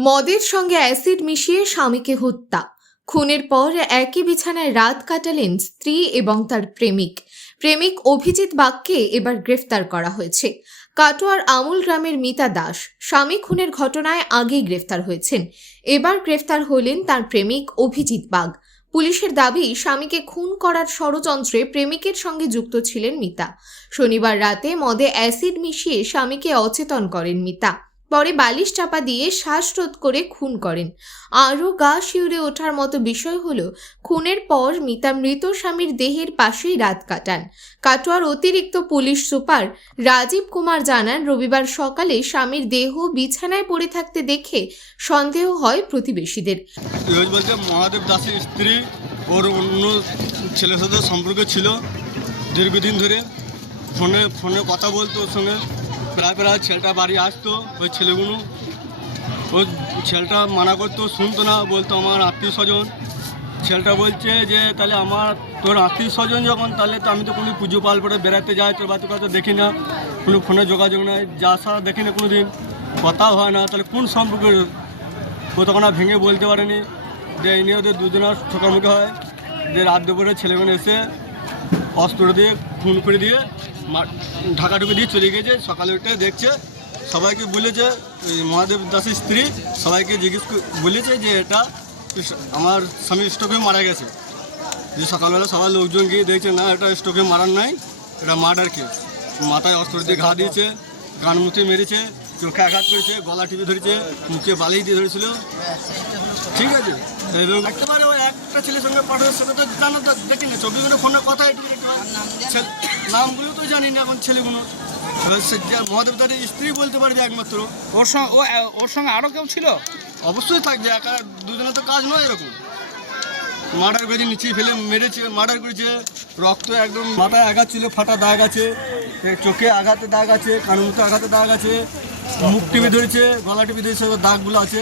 মদের সঙ্গে অ্যাসিড মিশিয়ে স্বামীকে হত্যা। খুনের পর একই বিছানায় রাত কাটালেন স্ত্রী এবং তার প্রেমিক। প্রেমিক অভিজিৎ বাগকে এবার গ্রেফতার করা হয়েছে। কাটোয়ার আমুল গ্রামের মিতা দাস। স্বামী খুনের ঘটনায় আগেই গ্রেফতার হয়েছেন। এবার গ্রেফতার হলেন তার প্রেমিক অভিজিৎ বাগ। পুলিশের দাবি, স্বামীকে খুন করার ষড়যন্ত্রে প্রেমিকের সঙ্গে যুক্ত ছিলেন মিতা। শনিবার রাতে মদে অ্যাসিড মিশিয়ে স্বামীকে অচেতন করেন মিতা। পরে বালিশ চাপা দিয়ে শ্বাসরোধ করে খুন করেন। আরও গা শিউরে ওঠার মতো বিষয় হলো, খুনের পর মিতা মৃত স্বামীর দেহের পাশেই রাত কাটান। কাটোয়ার অতিরিক্ত পুলিশ সুপার রাজীব কুমার জানান, রবিবার সকালে স্বামীর দেহ বিছানায় পড়ে থাকতে দেখে সন্দেহ হয় প্রতিবেশীদের। মহাদেব দাসের স্ত্রী, ওর অন্য ছেলের সাথে সম্পর্ক ছিল দীর্ঘদিন ধরে। ফোনে ফোনে কথা বলতো ওর সঙ্গে। প্রায় প্রায় ছেলেটা বাড়ি আসতো, ওই ছেলেগুলো। ওই ছেলেটা মানা করতো, শুনতো না, বলতো আমার আত্মীয় স্বজন। ছেলেটা বলছে যে, তাহলে আমার, তোর আত্মীয় স্বজন যখন, তাহলে তো আমি তো কোনো পুজো পাল পরে বেড়াতে যাই, তোর বাচ্চা কথা দেখি না, কোনো ফোনে যোগাযোগ নাই, যা আসা দেখি না কোনো দিন কথাও হয় না, তাহলে কোন সম্পর্কে? ও আর ভেঙে বলতে পারেনি। যে এই নিয়ে ওদের দুজনের ঠোকামুখি হয়। যে রাত দুপুরে ছেলেগুলো এসে অস্ত্র দিয়ে, খুন করে দিয়ে মা- ঢাকা ঢুকে দিয়ে চলে গিয়েছে, সকালে উঠে দেখছে, সবাইকে বলেছে মহাদেব দাসের স্ত্রী, সবাইকে জিজ্ঞেস বলেছে যে এটা আমার স্বামী স্টোকে মারা গেছে। যে সকালবেলা সবাই লোকজন গিয়ে দেখছে, না, এটা স্টোকে মারার নাই এটা মার্ডার কেস। মাথায় অস্ত্র দিয়ে ঘা দিয়েছে গান মুখে মেরেছে চোখে আঘাত করেছে গলা টিপে ধরেছে মুখে বালি দিয়ে ধরেছিল। ঠিক আছে? এবং একেবারে ওই একটা ছেলের সঙ্গে পাঠানোর সাথে তো জানো তো দেখি না চব্বিশ ঘণ্টা ফোনে কথা একটু নামগুলো তো জানি না এখন ছেলেগুলো। মহাদেব তাদের স্ত্রী বলতে পারবে একমাত্র। ওর সঙ্গে ও ওর সঙ্গে আরও কেউ ছিল? অবশ্যই থাকবে একা দুজনে তো কাজ নয় এরকম। মার্ডার করেছে নিচে ফেলে মেরেছে মার্ডার করেছে। রক্ত একদম মাথায় আঘাত ছিল ফাটা দাগ আছে চোখে আঘাতে দাগ আছে মুখে আঘাতে দাগ আছে। মুখ টিপে ধরেছে গলা টিপে ধরেছে দাগগুলো আছে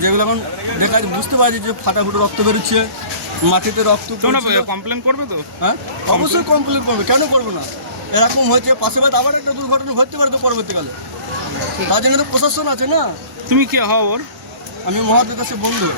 যেগুলো এখন দেখা বুঝতে পারছি যে ফাটা ফুটো রক্ত বেরোচ্ছে মাটিতে রক্ত কমপ্লেন করবে তো? হ্যাঁ? অবশ্যই কমপ্লেন করবে কেন করব না? এরকম হয়েছে পাশে বাদ আবার একটা দুর্ঘটনা ঘটতে পারে তো পরবর্তীকালে। তার জন্য তো প্রশাসন আছে না। তুমি কি হও ওর আমি মহাদেব দাসের বন্ধু।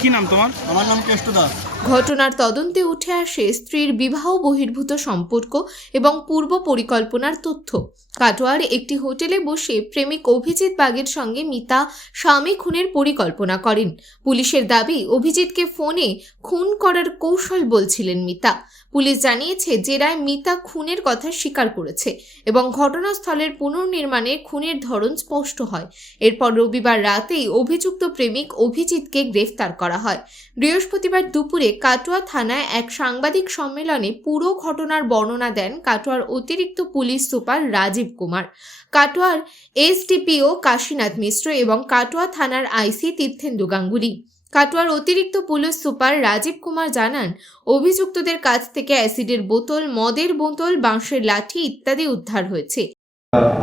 কি নাম তোমার? আমার নাম কেষ্ট দাস। ঘটনার তদন্তে উঠে আসে স্ত্রীর বিবাহ বহির্ভূত সম্পর্ক এবং পূর্ব পরিকল্পনার তথ্য। কাটোয়ার একটি হোটেলে বসে প্রেমিক অভিজিৎ বাগের সঙ্গে মিতা স্বামী খুনের পরিকল্পনা করেন। পুলিশের দাবি, অভিজিৎকে ফোনে খুন করার কৌশল বলছিলেন মিতা। পুলিশ জানিয়েছে, জেরায় মিতা খুনের কথা স্বীকার করেছে এবং ঘটনাস্থলের পুনর্নির্মাণে খুনের ধরন স্পষ্ট হয়। এরপর রবিবার রাতেই অভিযুক্ত প্রেমিক অভিজিৎকে গ্রেফতার করা হয়। বৃহস্পতিবার দুপুরে কাটোয়া থানায় এক সাংবাদিক সম্মেলনে পুরো ঘটনার বর্ণনা দেন কাটোয়ার অতিরিক্ত পুলিশ সুপার রাজীব কুমার। কাটোয়ার এসডিপিও কাশীনাথ মিশ্র এবং কাটোয়া থানার আইসি তীর্থেন্দু গাঙ্গুলি। কাটোয়ার অতিরিক্ত পুলিশ সুপার রাজীব কুমার জানান, অভিযুক্তদের কাছ থেকে অ্যাসিডের বোতল, মদের বোতল, বাঁশের লাঠি ইত্যাদি উদ্ধার হয়েছে।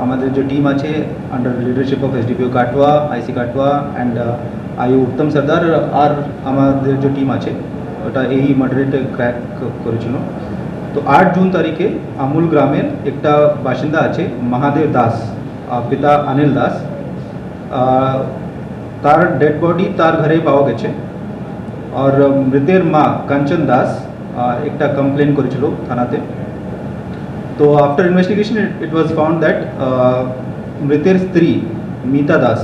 আমাদের যে টিম আছে under leadership of SDPO Katwa IC Katwa and IO Uttam Sardar আর আমাদের যে টিম আছে ওটা এই মার্ডারেটে ক্র্যাক করেছিল। তো আট জুন তারিখে আমুল গ্রামের একটা বাসিন্দা আছে, মহাদেব দাস পিতা অনিল দাস। তার ডেড বডি তার ঘরে পাওয়া গেছে। আর মৃতের মা কাঞ্চন দাস একটা কমপ্লেন করেছিল থানাতে। তো after investigation it was found that মৃতের স্ত্রী মিতা দাস,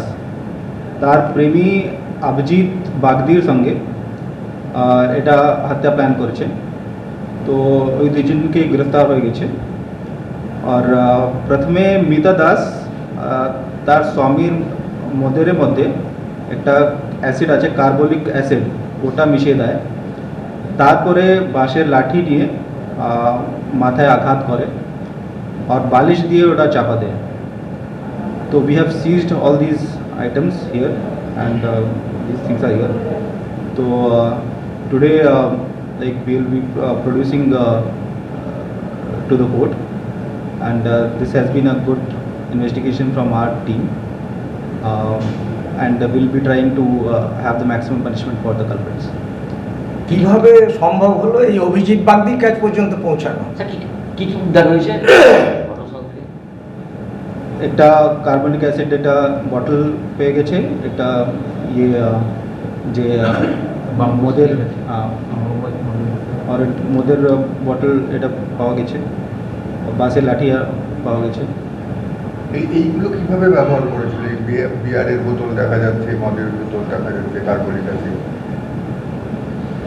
তার প্রেমী অভিজিৎ বাগদির সঙ্গে এটা হত্যা প্ল্যান করেছে। তো ওই দুজনকে গ্রেফতার হয়ে গেছে। আর প্রথমে মিতা দাস তার স্বামীর মদের মধ্যে একটা অ্যাসিড আছে কার্বলিক অ্যাসিড ওটা মিশিয়ে দেয়। তারপরে বাঁশের লাঠি নিয়ে মাথায় আঘাত করে আর বালিশ দিয়ে ওটা চাপা দেয়। তো we have seized all this items here and this things are here তো today like will be producing to the court and uh, this has been a good investigation from our team um, and uh, we'll be trying to uh, have the maximum punishment for the culprits. কীভাবে সম্ভব হলো এই অভিজিৎ বাগদির কাজ পর্যন্ত পৌঁছানো আচ্ছা কি কি কি উদ্ধার হয়েছে একটা কার্বনিক অ্যাসিড একটা বটল পেয়ে গেছে একটা ইয়ে যে মদের আর মদের বটল এটা পাওয়া গেছে। বাসের লাঠি পাওয়া গেছে। এই এইগুলো কীভাবে ব্যবহার করেছিল? বিয়ারের বোতল দেখা যাচ্ছে মদের বোতল দেখা যাচ্ছে কার্বনিক অ্যাসিড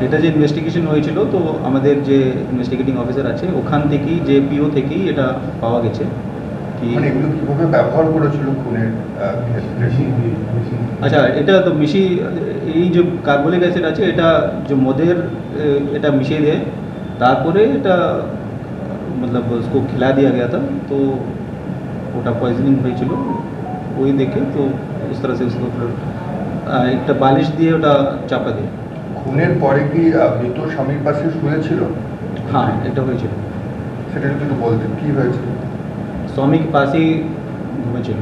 এটা যে ইনভেস্টিগেশন হয়েছিল তো আমাদের যে ইনভেস্টিগেটিং অফিসার আছে ওখান থেকেই যে পিও থেকেই এটা পাওয়া গেছে। মানে এগুলো কিভাবে ব্যবহার করেছিল খুনের আহ, ক্ষেত্রে আচ্ছা এটা তো মিশি এই যে কার্বলিক অ্যাসিড আছে এটা যে মদের এ, এটা মিশিয়ে দেয় তারপরে এটা मतलब उसको खिला दिया गया था तो ওটা পয়জনিং হয়েছিল ওই দেখে তো উস तरह से उसको फिर আহ, একটা বালিশ দিয়ে ওটা চাপা দিয়ে খুনের পরে কি আহ, মৃত স্বামীর পাশে শুয়েছিল হ্যাঁ এটা হয়েছিল সেটা যদি একটু বলতেন কি হয়েছিল স্বামীর পাশেই ঘুমেছিল?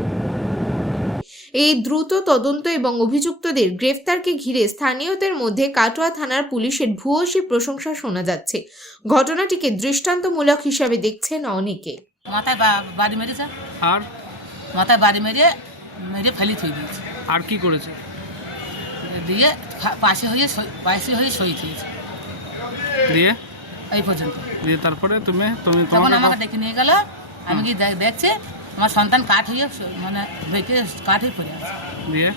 এই দ্রুত তদন্ত এবং অভিযুক্তদের গ্রেফতারকে ঘিরে স্থানীয়দের মধ্যে কাটোয়া থানার পুলিশের ভূয়সী প্রশংসা শোনা যাচ্ছে। ঘটনাটিকে দৃষ্টান্তমূলক হিসাবে দেখছেন অনেকে। মাথায় বাড়ি মেরেছে আর? মাথায় বাড়ি মেরে মেরে ফেলি থুই দিয়েছে। আর কি করেছে? দিয়ে পাশে হয়ে পাশে হয়ে সই খেয়েছে দিয়ে? এই পর্যন্ত। দিয়ে তারপরে তুমি তুমি তখন আমাকে ডেকে নিয়ে গেল। আমি কি দেখ- দেখছি? আমার সন্তান কাঠ হয়ে মানে বেঁকে কাঠ হয়ে পড়ে আছে। দিয়ে?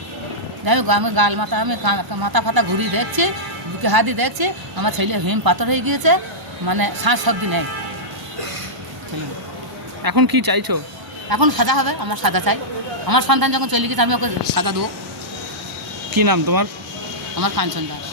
দিয়ে আমি আমি গাল মাথা আমি মাথা ফাতা ঘুরিয়ে দেখছি বুকে হাত দিয়ে দেখছি আমার ছেলে হিম পাথর হয়ে গিয়েছে মানে শ্বাস শক্তি নেই। এখন কি চাইছো? এখন সাজা হবে আমার সাজা চাই। আমার সন্তান যখন চলে গেছে আমি ওকে সাজা দেবো। কি নাম তোমার? আমার কাঞ্চন দাস।